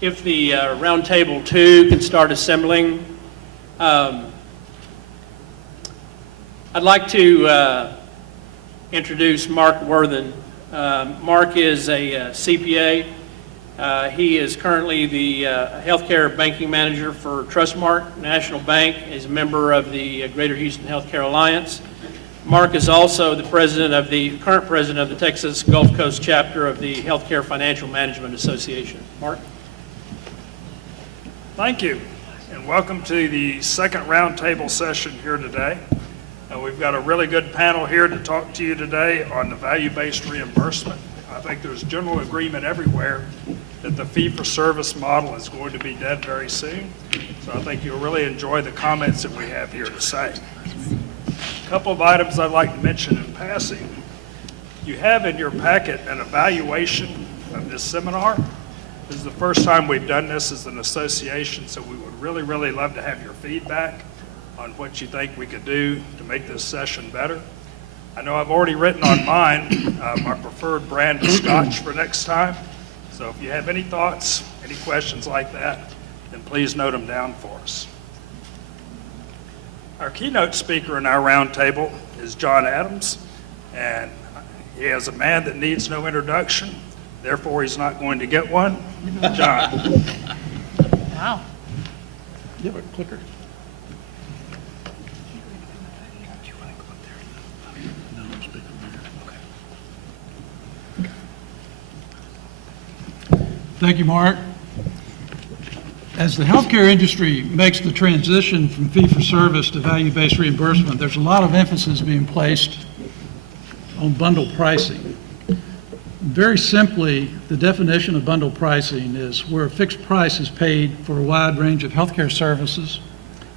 If the round table 2 can start assembling. I'd like to introduce Mark Worthen. Mark is a CPA. He is currently the healthcare banking manager for Trustmark National Bank. He's a member of the Greater Houston Healthcare Alliance. Mark is also the current president of the Texas Gulf Coast chapter of the Healthcare Financial Management Association. Mark? Thank you, and welcome to the second roundtable session here today. We've got a really good panel here to talk to you today on the value-based reimbursement. I think there's general agreement everywhere that the fee-for-service model is going to be dead very soon. So I think you'll really enjoy the comments that we have here to say. A couple of items I'd like to mention in passing. You have in your packet an evaluation of this seminar. This is the first time we've done this as an association, so we would really, really love to have your feedback on what you think we could do to make this session better. I know I've already written on mine my preferred brand of scotch for next time. So if you have any thoughts, any questions like that, then please note them down for us. Our keynote speaker in our roundtable is John Adams, and he is a man that needs no introduction. Therefore, he's not going to get one. John. Wow. You have a clicker? Thank you, Mark. As the healthcare industry makes the transition from fee-for-service to value-based reimbursement, there's a lot of emphasis being placed on bundle pricing. Very simply, the definition of bundle pricing is where a fixed price is paid for a wide range of healthcare services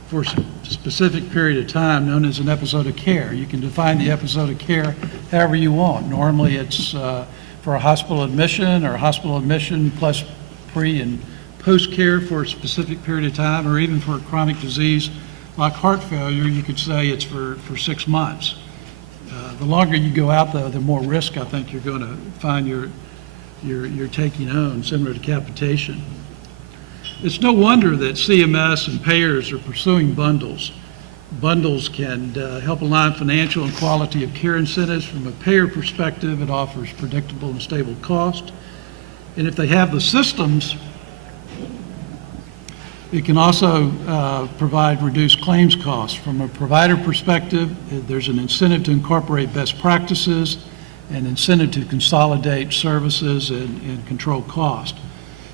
for a specific period of time, known as an episode of care. You can define the episode of care however you want. Normally it's for a hospital admission or a hospital admission plus pre and post care for a specific period of time, or even for a chronic disease like heart failure, you could say it's for 6 months. The longer you go out, though, the more risk I think you're going to find you're taking on, similar to capitation. It's no wonder that CMS and payers are pursuing bundles. Bundles can help align financial and quality of care incentives. From a payer perspective, it offers predictable and stable cost. And if they have the systems, it can also provide reduced claims costs. From a provider perspective, there's an incentive to incorporate best practices, an incentive to consolidate services and control cost.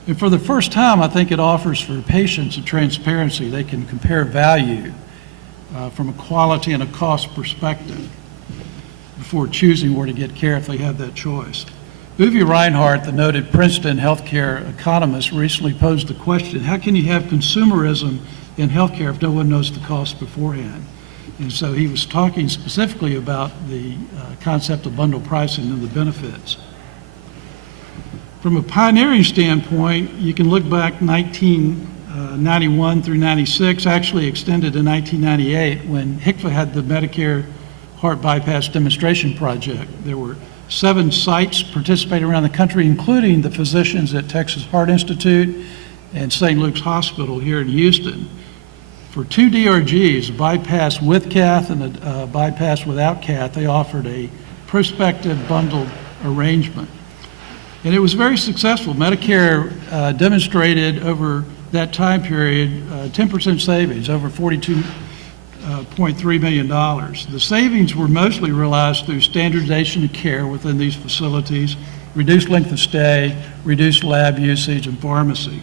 And for the first time, I think it offers for patients a transparency. They can compare value from a quality and a cost perspective before choosing where to get care if they have that choice. Uwe Reinhardt, the noted Princeton healthcare economist, recently posed the question, how can you have consumerism in healthcare if no one knows the cost beforehand? And so he was talking specifically about the concept of bundle pricing and the benefits. From a pioneering standpoint, you can look back 1991 through 96, actually extended to 1998, when HCFA had the Medicare heart bypass demonstration project. There were 7 sites participating around the country, including the physicians at Texas Heart Institute and St. Luke's Hospital here in Houston. For 2 DRGs, a bypass with cath and a bypass without cath, they offered a prospective bundled arrangement. And it was very successful. Medicare demonstrated over that time period 10% savings, over $42.3 million. The savings were mostly realized through standardization of care within these facilities, reduced length of stay, reduced lab usage, and pharmacy.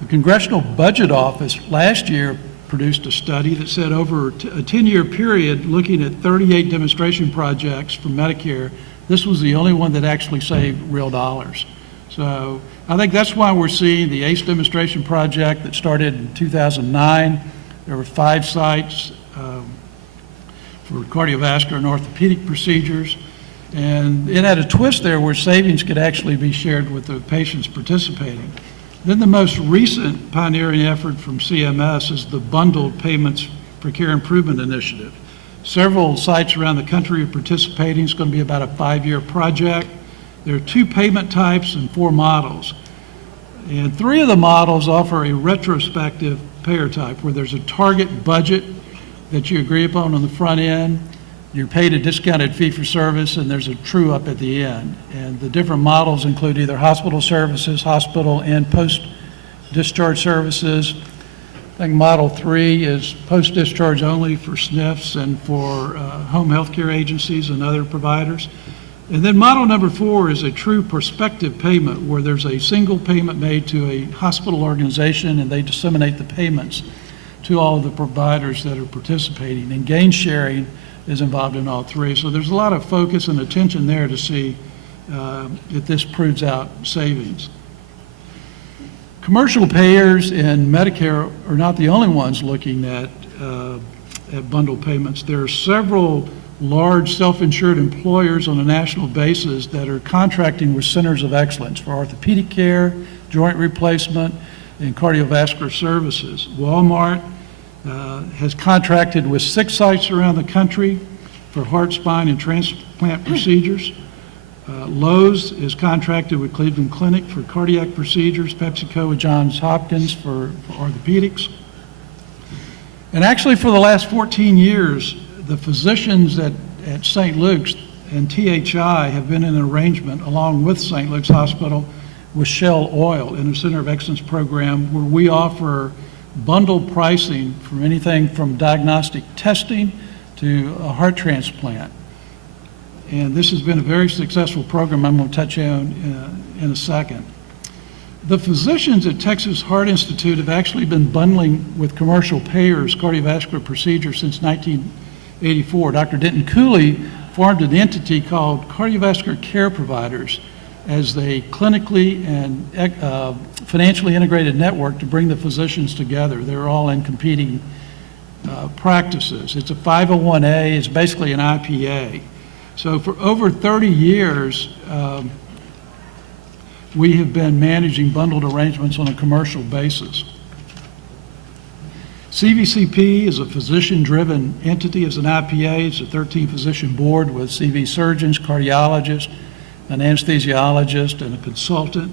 The Congressional Budget Office last year produced a study that said over a 10-year period, looking at 38 demonstration projects for Medicare, this was the only one that actually saved real dollars. So I think that's why we're seeing the ACE demonstration project that started in 2009. There were 5 sites for cardiovascular and orthopedic procedures. And it had a twist there where savings could actually be shared with the patients participating. Then the most recent pioneering effort from CMS is the Bundled Payments for Care Improvement Initiative. Several sites around the country are participating. It's going to be about a 5-year project. There are 2 payment types and 4 models. And 3 of the models offer a retrospective payer type where there's a target budget that you agree upon on the front end. You're paid a discounted fee for service, and there's a true up at the end. And the different models include either hospital services, hospital and post-discharge services. I think Model 3 is post-discharge only for SNFs and for home health care agencies and other providers. And then Model number 4 is a true prospective payment where there's a single payment made to a hospital organization and they disseminate the payments to all of the providers that are participating. And gain sharing is involved in all 3. So there's a lot of focus and attention there to see if this proves out savings. Commercial payers and Medicare are not the only ones looking at bundle payments. There are several large self-insured employers on a national basis that are contracting with centers of excellence for orthopedic care, joint replacement, and cardiovascular services. Walmart has contracted with 6 sites around the country for heart, spine, and transplant procedures. Lowe's is contracted with Cleveland Clinic for cardiac procedures, PepsiCo with Johns Hopkins for orthopedics. And actually for the last 14 years, the physicians at St. Luke's and THI have been in an arrangement along with St. Luke's Hospital with Shell Oil in a Center of Excellence program where we offer bundled pricing for anything from diagnostic testing to a heart transplant. And this has been a very successful program I'm going to touch on in a second. The physicians at Texas Heart Institute have actually been bundling with commercial payers cardiovascular procedures since 1984. Dr. Denton Cooley formed an entity called Cardiovascular Care Providers as a clinically and financially integrated network to bring the physicians together. They're all in competing practices. It's a 501A, it's basically an IPA. So for over 30 years, we have been managing bundled arrangements on a commercial basis. CVCP is a physician-driven entity. It's an IPA. It's a 13-physician board with CV surgeons, cardiologists, an anesthesiologist, and a consultant.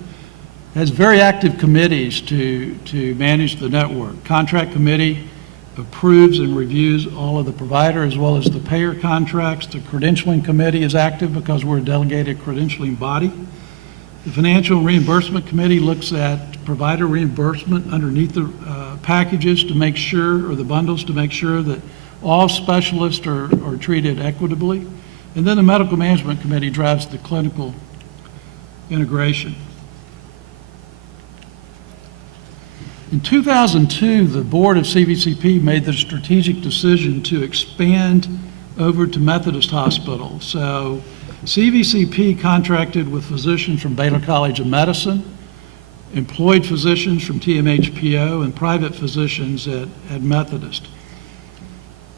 It has very active committees to manage the network. Contract committee approves and reviews all of the provider as well as the payer contracts. The credentialing committee is active because we're a delegated credentialing body. The financial reimbursement committee looks at provider reimbursement underneath the packages to make sure, or the bundles to make sure that all specialists are treated equitably. And then the medical management committee drives the clinical integration. In 2002, the board of CVCP made the strategic decision to expand over to Methodist Hospital. So CVCP contracted with physicians from Baylor College of Medicine, employed physicians from TMHPO, and private physicians at Methodist.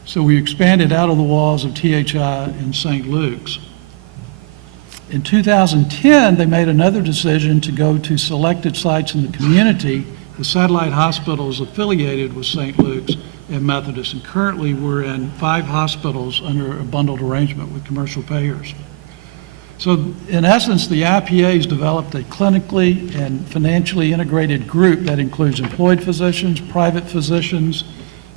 So we expanded out of the walls of THI and St. Luke's. In 2010, they made another decision to go to selected sites in the community, the satellite hospitals affiliated with St. Luke's and Methodist. And currently, we're in 5 hospitals under a bundled arrangement with commercial payers. So in essence, the IPA has developed a clinically and financially integrated group that includes employed physicians, private physicians,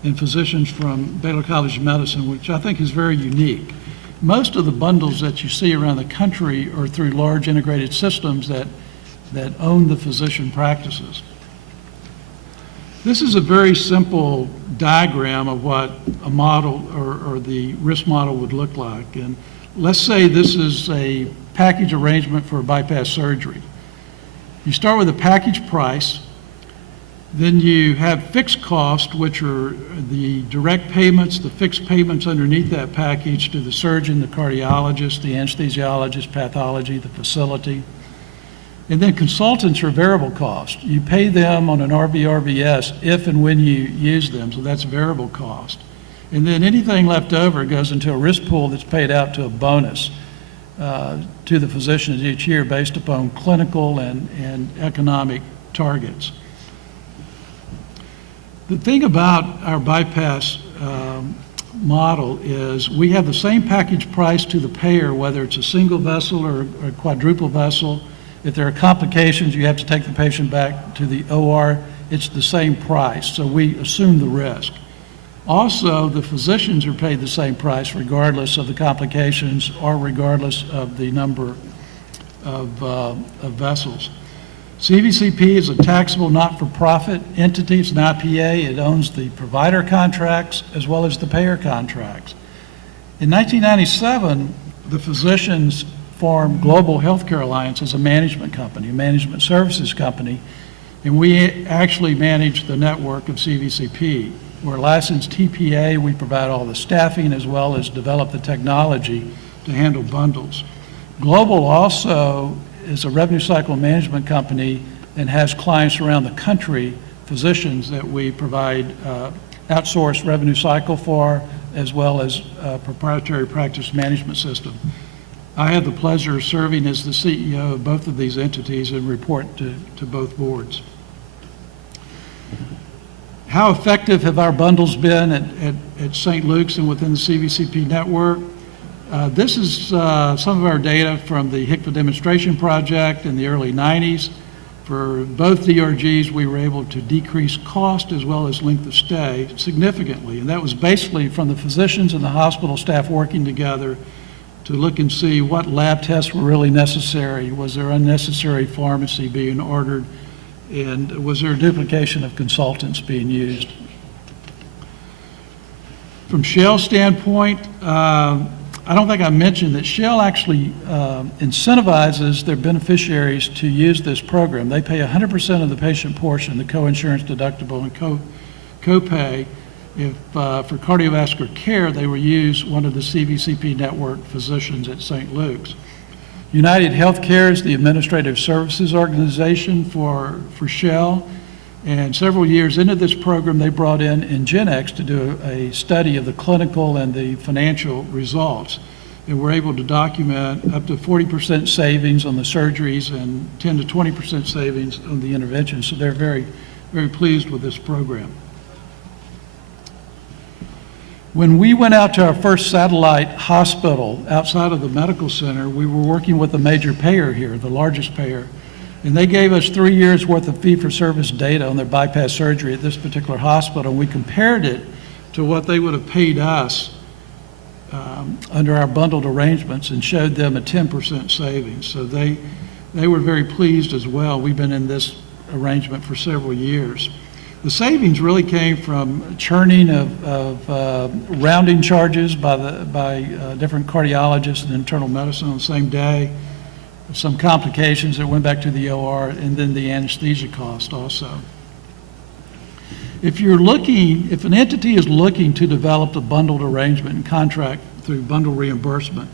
and physicians from Baylor College of Medicine, which I think is very unique. Most of the bundles that you see around the country are through large integrated systems that own the physician practices. This is a very simple diagram of what a model or the risk model would look like. And let's say this is a package arrangement for a bypass surgery. You start with a package price, then you have fixed costs, which are the direct payments, the fixed payments underneath that package to the surgeon, the cardiologist, the anesthesiologist, pathology, the facility. And then consultants are variable cost. You pay them on an RVRVS if and when you use them, so that's variable cost. And then anything left over goes into a risk pool that's paid out to a bonus to the physicians each year based upon clinical and economic targets. The thing about our bypass model is we have the same package price to the payer, whether it's a single vessel or a quadruple vessel, If there are complications, you have to take the patient back to the OR, it's the same price, so we assume the risk. Also, the physicians are paid the same price regardless of the complications or regardless of the number of vessels. CVCP is a taxable not-for-profit entity. It's an IPA. It owns the provider contracts as well as the payer contracts. In 1997, the physicians formed Global Healthcare Alliance as a management company, a management services company, and we actually manage the network of CVCP. We're a licensed TPA. We provide all the staffing as well as develop the technology to handle bundles. Global also is a revenue cycle management company and has clients around the country, physicians that we provide outsourced revenue cycle for, as well as proprietary practice management system. I have the pleasure of serving as the CEO of both of these entities and report to both boards. How effective have our bundles been at St. Luke's and within the CVCP network? This is some of our data from the HCFA demonstration project in the early 90s. For both DRGs, we were able to decrease cost as well as length of stay significantly. And that was basically from the physicians and the hospital staff working together to look and see what lab tests were really necessary. Was there unnecessary pharmacy being ordered? And was there a duplication of consultants being used? From Shell's standpoint, I don't think I mentioned that Shell actually incentivizes their beneficiaries to use this program. They pay 100% of the patient portion, the co-insurance deductible and co-pay. If for cardiovascular care, they will use one of the CVCP network physicians at St. Luke's. United Healthcare is the administrative services organization for Shell. And several years into this program, they brought in Ingenex to do a study of the clinical and the financial results. And we're able to document up to 40% savings on the surgeries and 10 to 20% savings on the interventions. So they're very, very pleased with this program. When we went out to our first satellite hospital outside of the medical center, we were working with a major payer here, the largest payer. And they gave us 3 years worth of fee-for-service data on their bypass surgery at this particular hospital. We compared it to what they would have paid us under our bundled arrangements and showed them a 10% savings. So they were very pleased as well. We've been in this arrangement for several years. The savings really came from churning of rounding charges by different cardiologists and internal medicine on the same day, some complications that went back to the OR, and then the anesthesia cost also. If an entity is looking to develop a bundled arrangement and contract through bundle reimbursement,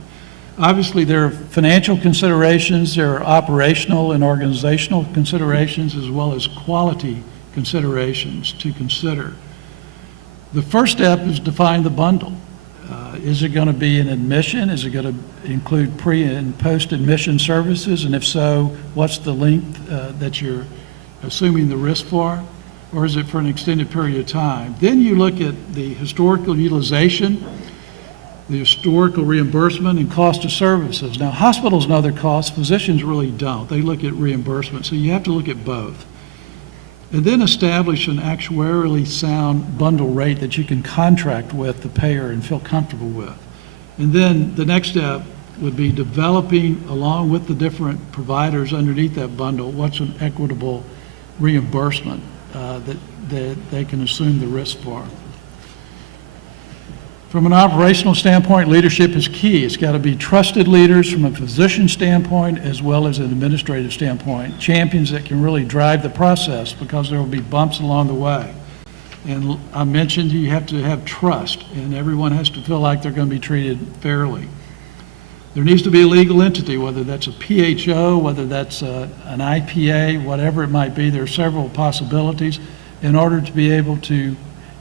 obviously there are financial considerations, there are operational and organizational considerations, as well as quality considerations to consider. The first step is define the bundle. Is it going to be an admission? Is it going to include pre and post admission services? And if so, what's the length that you're assuming the risk for? Or is it for an extended period of time? Then you look at the historical utilization, the historical reimbursement, and cost of services. Now, hospitals know their costs, physicians really don't. They look at reimbursement, so you have to look at both. And then establish an actuarially sound bundle rate that you can contract with the payer and feel comfortable with. And then the next step would be developing, along with the different providers underneath that bundle, what's an equitable reimbursement that they can assume the risk for. From an operational standpoint, leadership is key. It's got to be trusted leaders from a physician standpoint as well as an administrative standpoint, champions that can really drive the process because there will be bumps along the way. And I mentioned you have to have trust, and everyone has to feel like they're going to be treated fairly. There needs to be a legal entity, whether that's a PHO, whether that's an IPA, whatever it might be. There are several possibilities in order to be able to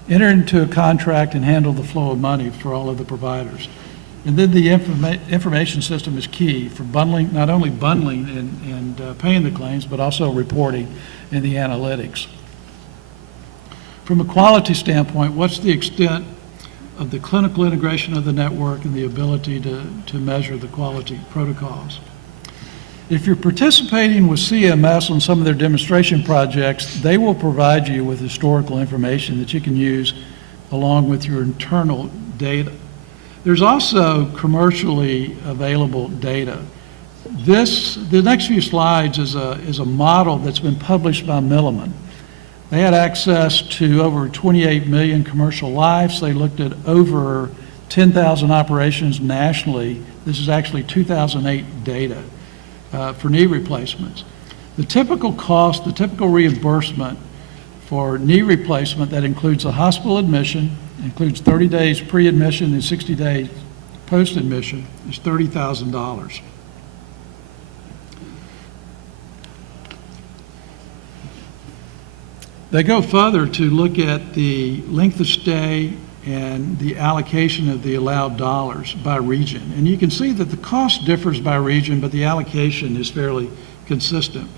enter into a contract and handle the flow of money for all of the providers. And then the information system is key for bundling, not only bundling and paying the claims, but also reporting and the analytics. From a quality standpoint, what's the extent of the clinical integration of the network and the ability to measure the quality protocols? If you're participating with CMS on some of their demonstration projects, they will provide you with historical information that you can use along with your internal data. There's also commercially available data. The next few slides is a model that's been published by Milliman. They had access to over 28 million commercial lives. They looked at over 10,000 operations nationally. This is actually 2008 data for knee replacements. The typical cost, the typical reimbursement for knee replacement that includes a hospital admission, includes 30 days pre-admission and 60 days post-admission, is $30,000. They go further to look at the length of stay and the allocation of the allowed dollars by region. And you can see that the cost differs by region, but the allocation is fairly consistent.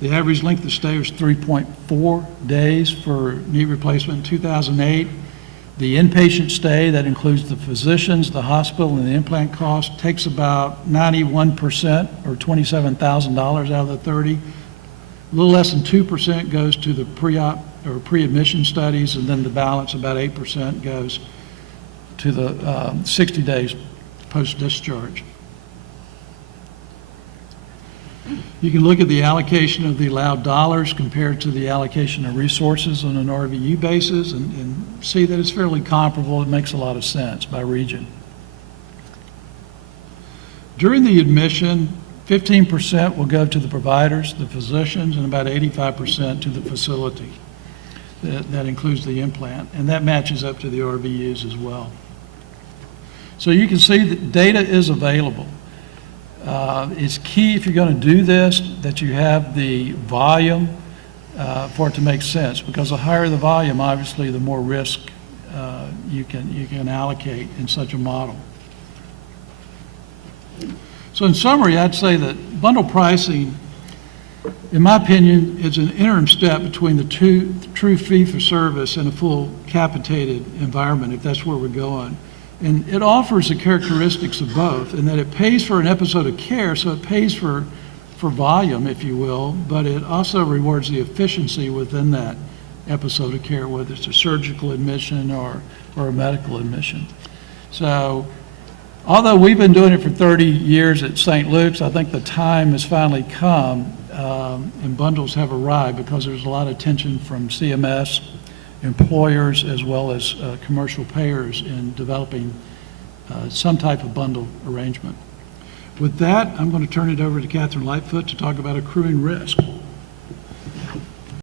The average length of stay was 3.4 days for knee replacement in 2008. The inpatient stay, that includes the physicians, the hospital, and the implant cost, takes about 91% or $27,000 out of the 30. A little less than 2% goes to the pre-op or pre-admission studies, and then the balance, about 8%, goes to the 60 days post-discharge. You can look at the allocation of the allowed dollars compared to the allocation of resources on an RVU basis and see that it's fairly comparable. It makes a lot of sense by region. During the admission, 15% will go to the providers, the physicians, and about 85% to the facility. That includes the implant, and that matches up to the RVUs as well. So you can see that data is available. It's key if you're going to do this that you have the volume for it to make sense, because the higher the volume, obviously, the more risk you can allocate in such a model. So in summary, I'd say that bundle pricing, in my opinion, is an interim step between the true fee-for-service and a full capitated environment, if that's where we're going. And it offers the characteristics of both, in that it pays for an episode of care, so it pays for volume, if you will, but it also rewards the efficiency within that episode of care, whether it's a surgical admission or a medical admission. So although we've been doing it for 30 years at St. Luke's, I think the time has finally come and bundles have arrived, because there's a lot of attention from CMS, employers, as well as commercial payers in developing some type of bundle arrangement. With that, I'm going to turn it over to Catherine Lightfoot to talk about accruing risk.